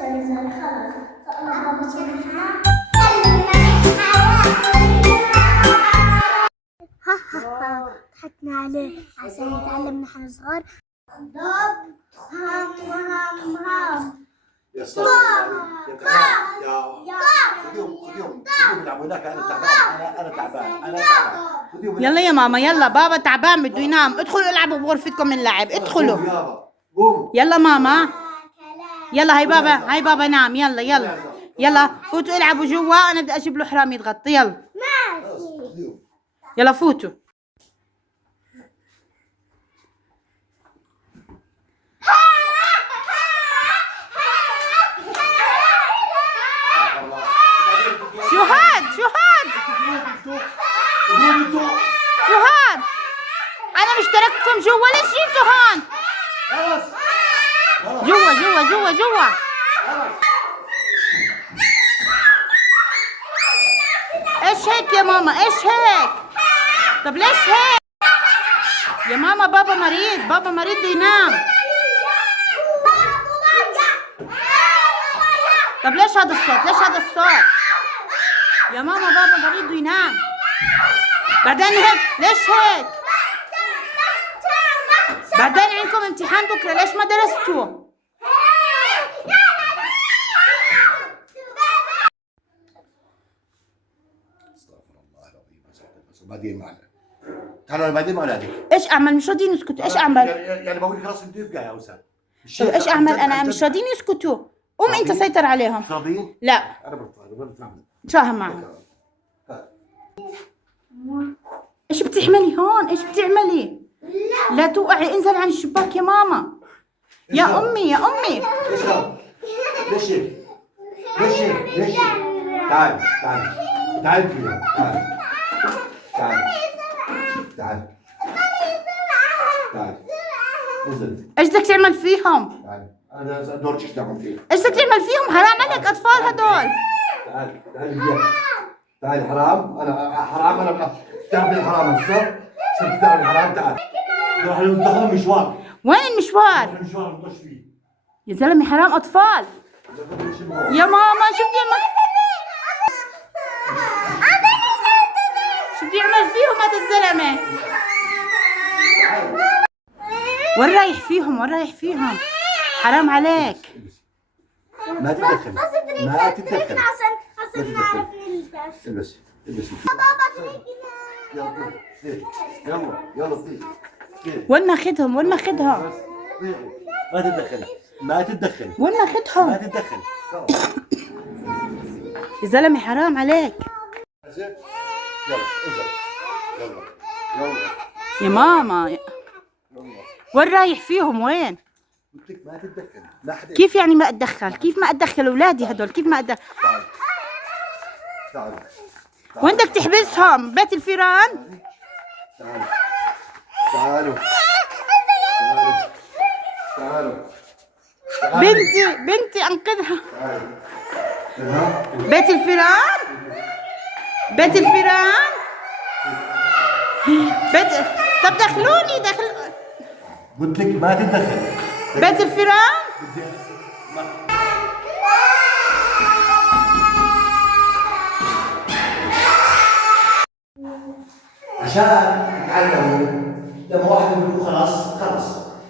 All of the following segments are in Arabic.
خلاص. ضحكنا عليه عشان يتعلم نحن صغار. ضب هم هم هم. يا صاحبي يا خذيهم العبوا هناك. انا تعبان. يلا يا ماما يلا، بابا تعبان بده ينام. ادخلوا العبوا بغرفتكم اللعب، ادخلوا. يلا ماما يلا. هاي بابا نام. يلا فوتوا العبوا جوا. انا بدي اجيب له حرام يتغطي. يلا فوتوا. شو هاد انا مشترككم جوا. ليش جيتوا هون؟ جوا. ايش هيك يا ماما؟ ايش هيك؟ طب ليش هيك يا ماما؟ بابا مريض بده ينام. طب ليش هذا الصوت يا ماما؟ بابا مريض بده ينام. بعدين هيك ليش هيك؟ بعدين عندكم امتحان بكره، ليش ما درستوا؟ استغفر الله العظيم. وبعدين معنا تعالوا بعدين مع اولادك. ايش اعمل؟ مش راضيين يسكتوا. ايش اعمل؟ يعني بقول خلاص انت افقع يا وسام. طب ايش اعمل؟ انا مش راضيين يسكتوا. قوم انت سيطر عليهم. مش راضيين؟ لا انا برضه تفاهم معهم. ايش بتعملي هون؟ ايش بتعملي؟ لا توقعي. انزلي عن الشباك يا ماما. يا امي ليش تعال فيهم. تعال انزل. ايش بدك تعمل فيهم؟ تعال انا دورك ايش تعمل فيه. ايش بدك تعمل فيهم؟ حرام عليك، اطفال هدول. تعال حرام. انا بتعرفي الحرام هسه؟ صرت بتعرفي الحرام. تعال نروح ندخل مشوار. وين المشوار؟ المشوار بنخش فيه يا زلمه حرام اطفال. يا ماما شو بدي اعمل فيهم هذا الزلمه؟ وين رايح فيهم؟ حرام عليك. ما تتدخل. البس يلا وين ماخذهم؟ ما تتدخل. وين ماخذهم؟ ما تتدخل. يا زلمه حرام عليك. يلا يا ماما وين رايح فيهم؟ وين؟ قلت لك ما تتدخل. لا حدا. كيف يعني ما اتدخل؟ كيف ما اتدخل اولادي هدول؟ كيف ما اتدخل؟ تعال وين بدك تحبسهم؟ بيت الفيران؟ تعالوا بنتي انقذها. بيت الفيران؟ طب دخلوني. قلت لك ما تتدخل. بيت الفيران؟ عشان تتعلموا لما واحد يقول خلاص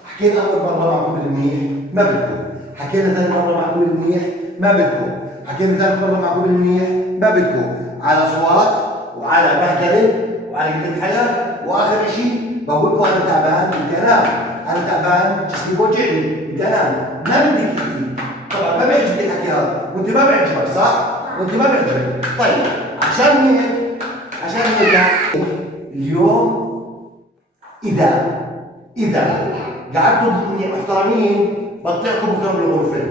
حكينا اول مره معكم بالمنيح ما بدكم، حكينا ثاني مره معكم بالمنيح ما بدكم، حكينا ثالث مره معكم بالمنيح ما بدكم، على اصوات وعلى بهدله وعلى قله حياه، واخر شيء بقول لكم انا تعبان بدي انام، انا تعبان جسمي بوجعني بدي انام، ما بدك تحكي. طبعا ما بيعجبك الحكي هذا، وانت ما بيعجبك صح؟ وانت ما بيعجبك. طيب عشان هيك اليوم إذا قعدتوا محترمين بطلعكم بكره من الغرفة.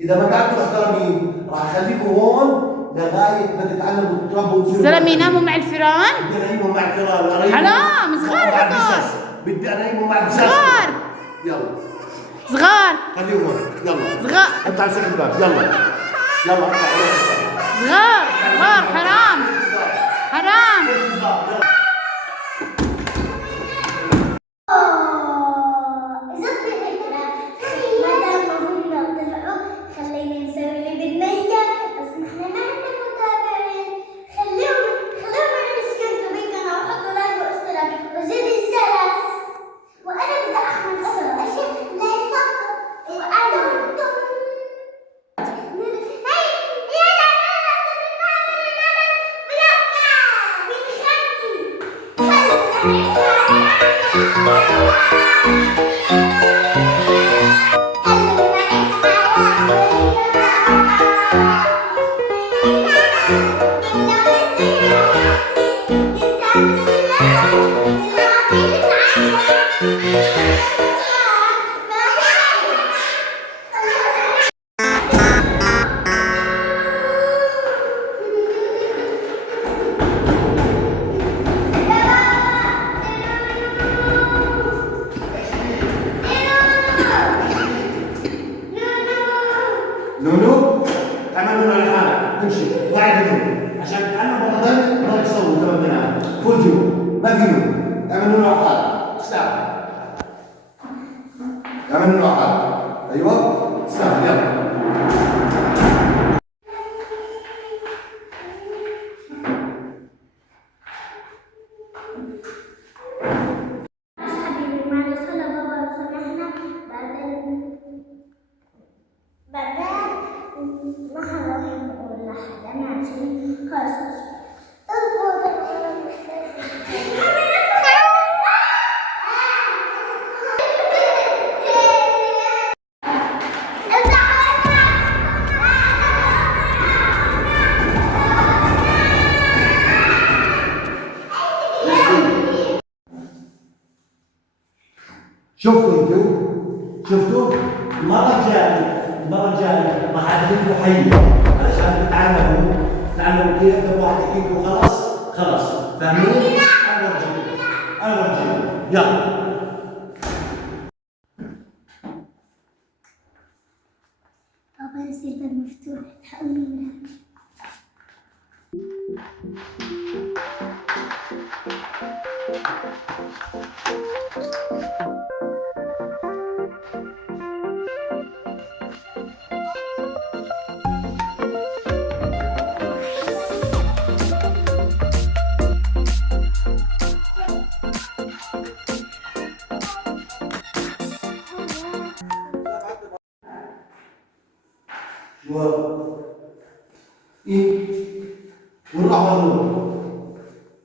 إذا ما قعدتوا محترمين راح أخليكم هون لغاية ما تتعلموا تتربوا وتصيروا. الزلمة يناموا مع الفيران؟ بدي أنيمهم مع الفيران. حرام. صغار هدول. بدي أنيمهم مع البساس. يلا صغار. خليهم هون. يلا صغار. اطلع سكر الباب. يلا اطلع. صغار حرام. إذا ما دام هم طلعوا خلينا نونو اعمل نونو على حالك امشي وقعد نونو عشان تتعلم مره ثانيه ضلك تصور تمام بنات فول جو ما في نونو اعمل نونو على حالك استعمل اعمل نونو على حالك ايوه استعمل يلا شفتوا المرة الجاية راح أعطيكم حي علشان تتعلموا كيف تبغى واحد يحكي لكم خلاص فاهمين؟ أنا برجيكم يلا بابا يصير باب مفتوح الحقوني من هنا.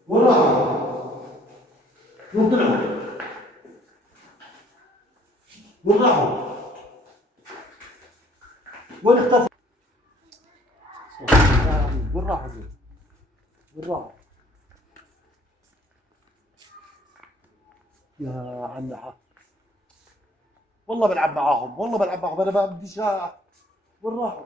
وين راحوا؟ وين طلعوا؟ وين راحوا؟ وين اختفوا؟ وين راحوا؟ يا عم حق والله بلعب معاهم انا ما بديش وين راحوا؟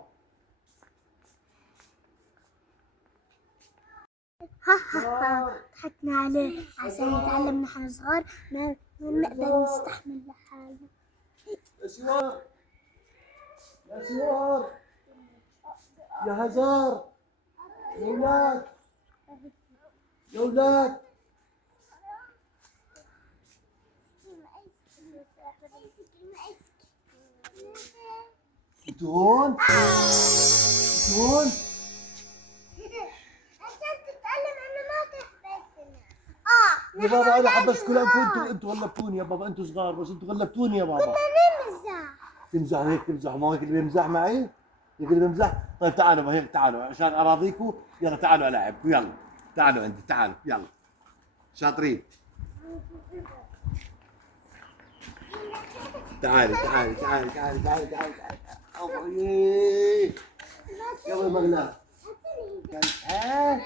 ضحكنا عليه عشان يتعلم نحن صغار ما نقدر نستحمل لحالنا. يا سوار يا هزار يا ولاد انتوا هون يا بابا انا حبستكم لانكم انتوا غلبتوني يا بابا انتوا صغار بس انتوا غلبتوني يا بابا. تمزح هيك تمزح ما هيك اللي بيمزح معي هيك اللي بيمزح. طيب تعالوا ما هيك تعالوا عشان اراضيكم يلا تعالوا العب يلا تعالوا عندي تعالوا يلا شاطرين تعالي أبوي يلا مغلا تعالي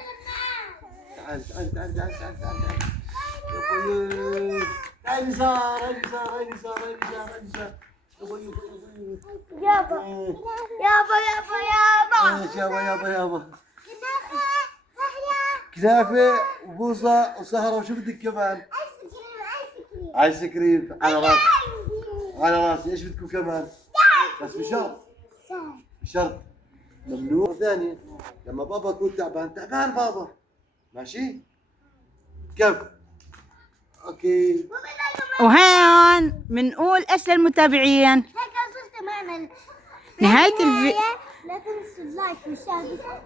أبوي تعالي زار يابا كنافة وبوصة وسهرة وشو بدك كمان؟ ايس كريم على راسي ايش بدكم كمان؟ بس بشرط ممنوع ثاني لما بابا يكون تعبان بابا ماشي؟ كيف؟ اوكي وهون بنقول ايش للمتابعين هيك وصلت معنا نهاية الفيديو. لا تنسوا اللايك والمشاهدة.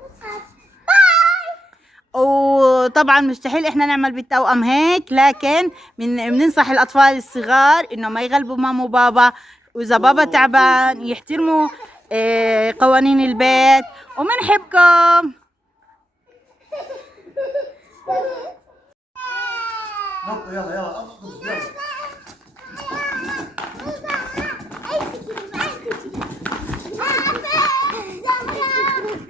وطبعا مستحيل احنا نعمل بالتوأم هيك، لكن بننصح الاطفال الصغار انه ما يغلبوا ماما وبابا، واذا بابا تعبان يحترموا قوانين البيت، وبنحبكم. يلا